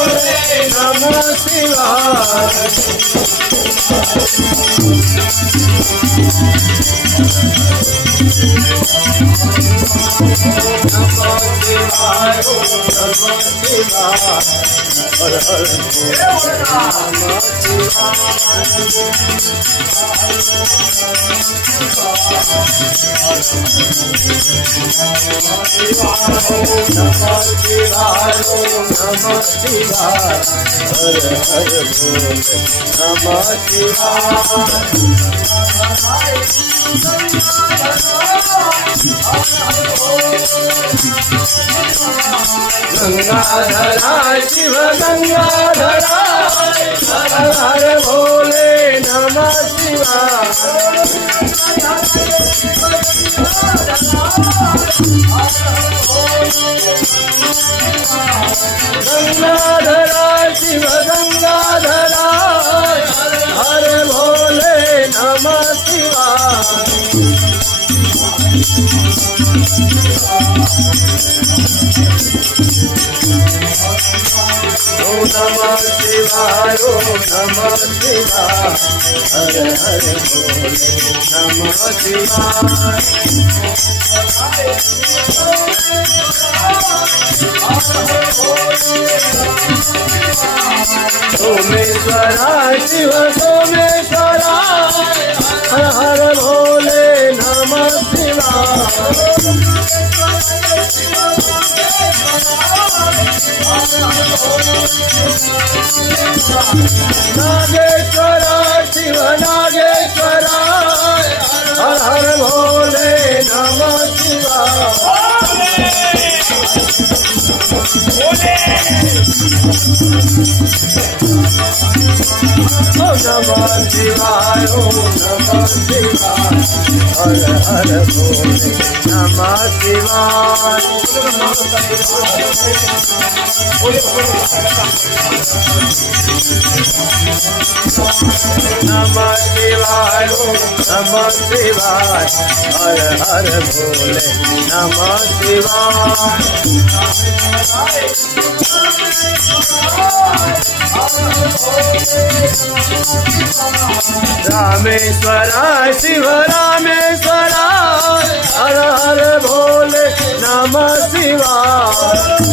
नमः शिवाय हर हर नमः शिवाय नमः शिवाय हर हर बोल नमः शिवाय गंगाधरा शिव गंगाधरा हर हर भोले नमः शिवाय गंगाधरा शिव गंगाधरा हर भोले नमः शिवाय ओम नमः शिवाय ओम नमः शिवाय हर हर भोले नमः शिवाय सोमेश्वरा शिव सोमेश्वरा हर हर भोले नमः शिवाय नागेश्वरा शिव नागेश्वरा हर हर भोले नमः शिवाय ओम नमः शिवाय ओम नमः शिवाय हर हर भोले नमः शिवाय नमः शिवाय ओम नमः शिवाय हर हर भोले नमः शिवाय रामेश्वरा शिव रामेश्वरा हर हर भोले नमः शिवाय